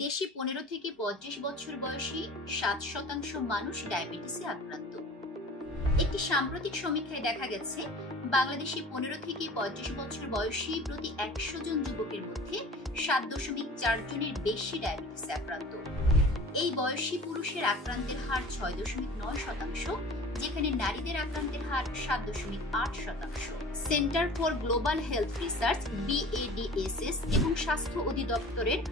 দেশে 15 থেকে 35 বছর বয়সী 7% মানুষ ডায়াবেটিসে আক্রান্ত। একটি সাম্প্রতিক সমীক্ষায় দেখা গেছে বাংলাদেশে 15 থেকে 35 বছর বয়সী প্রতি 100 জন যুবকের মধ্যে 7.4 জনের বেশি ডায়াবেটিসে আক্রান্ত। এই বয়সী পুরুষের আক্রান্তের হার 6.9%, যেখানে নারীদের আক্রান্তের হার 7.8%। Centre for global health research BADSS এবং স্বাস্থ্য অধিদপ্তরের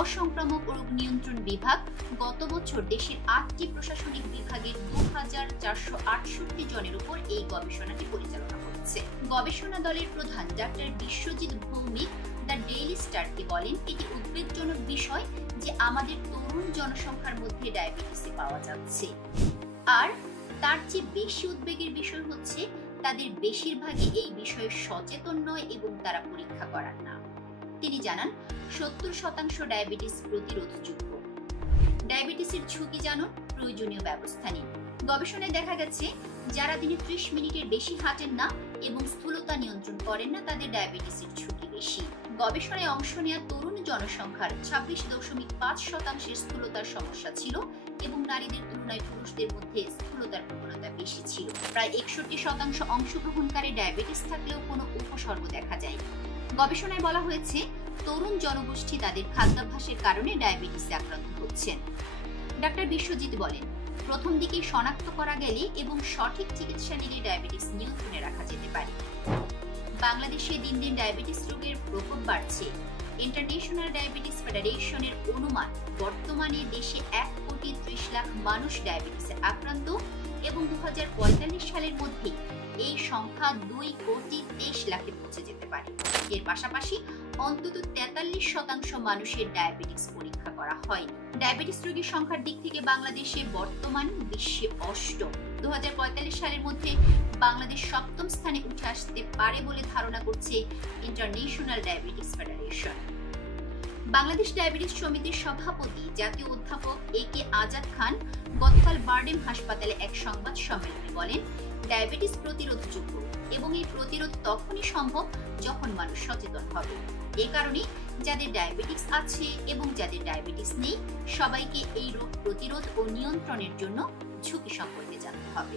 অসংক্রামক রোগ নিয়ন্ত্রণ বিভাগ গত বছর দেশের 8টি প্রশাসনিক বিভাগের 2468 জনের উপর এই গবেষণাটি পরিচালনা করেছে। গবেষণা দলের প্রধান doctor Biswajit Bhowmik the Daily স্টারকে বলেন, এটি উদ্বেগজনক বিষয় যে আমাদের তরুণ জনসংখ্যার মধ্যে ডায়াবেটিসে পাওয়া যাচ্ছে। আর তার চেয়ে বেশি উদ্বেগের বিষয় হচ্ছে তাদের বেশিরভাগই এই বিষয়ে সচেতন নয় এবং তারা পরীক্ষা করার না। তিনি জানান, 70% ডায়াবেটিস প্রতিরোধযোগ্য। ডায়াবেটিসের ঝুঁকি জানুন, প্রয়োজনীয় ব্যবস্থা নিন। গবেষণায় দেখা গেছে যারা দিনে 30 মিনিটের বেশি হাঁটেন না এবং স্থূলতা নিয়ন্ত্রণ করেন না, তাদের ডায়াবেটিসের ঝুঁকি বেশি। গবেষণায় অংশ নেওয়া তরুণ জনসংখ্যার 26.5% স্থূলতার সমস্যা ছিল এবং নারীদের তুলনায় পুরুষদের মধ্যে স্থূলতার প্রবণতা বেশি ছিল। প্রায় 61% অংশগ্রহণকারী ডায়াবেটিস থাকলেও কোনো উপসর্গ দেখা যায়নি। গবেষণায় বলা হয়েছে তরুণ জনগোষ্ঠী তাদের খাদ্যাভ্যাসের কারণে ডায়াবেটিসে আক্রান্ত হচ্ছেন। ডাক্তার বিশ্বজিৎ বলেন, প্রথম দিকে শনাক্ত করা গেলে এবং সঠিক চিকিৎসা নিলে ডায়াবেটিস নিয়ন্ত্রণে রাখা যেতে পারে। বাংলাদেশে দিন দিন ডায়াবেটিস রোগের প্রকোপ বাড়ছে। ইন্টারন্যাশনাল ডায়াবেটিস ফেডারেশনের অনুমান, বর্তমানে দেশে 1,30,00,000 মানুষ ডায়াবেটিসে আক্রান্ত এবং 2045 সালের মধ্যে এই সংখ্যা 2,23,00,000-এ পৌঁছে যেতে পারে। এর পাশাপাশি অন্তত 43% মানুষের ডায়াবেটিস পরীক্ষা করা হয়নি। ডায়াবেটিস রোগীর সংখ্যার দিক থেকে বাংলাদেশে বর্তমান বিশ্বে অষ্টম। 2045 সালের মধ্যে বাংলাদেশ 7ম স্থানে উঠে আসতে পারে বলে ধারণা করছে international diabetes federation. Bangladesh diabetes সমিতির সভাপতি জাতীয় অধ্যাপক AK আজাদ খান গতকাল বারডেম হাসপাতালে এক সংবাদ সম্মেলনে বলেন, ডায়াবেটিস প্রতিরোধযোগ্য এবং এই প্রতিরোধ তখনই সম্ভব যখন মানুষ সচেতন হবে। এ কারণে যাদের ডায়াবেটিস আছে এবং যাদের ডায়াবেটিস নেই, সবাইকে এই রোগ প্রতিরোধ ও নিয়ন্ত্রণের জন্য ঝুঁকি সম্পর্কে জানতে হবে।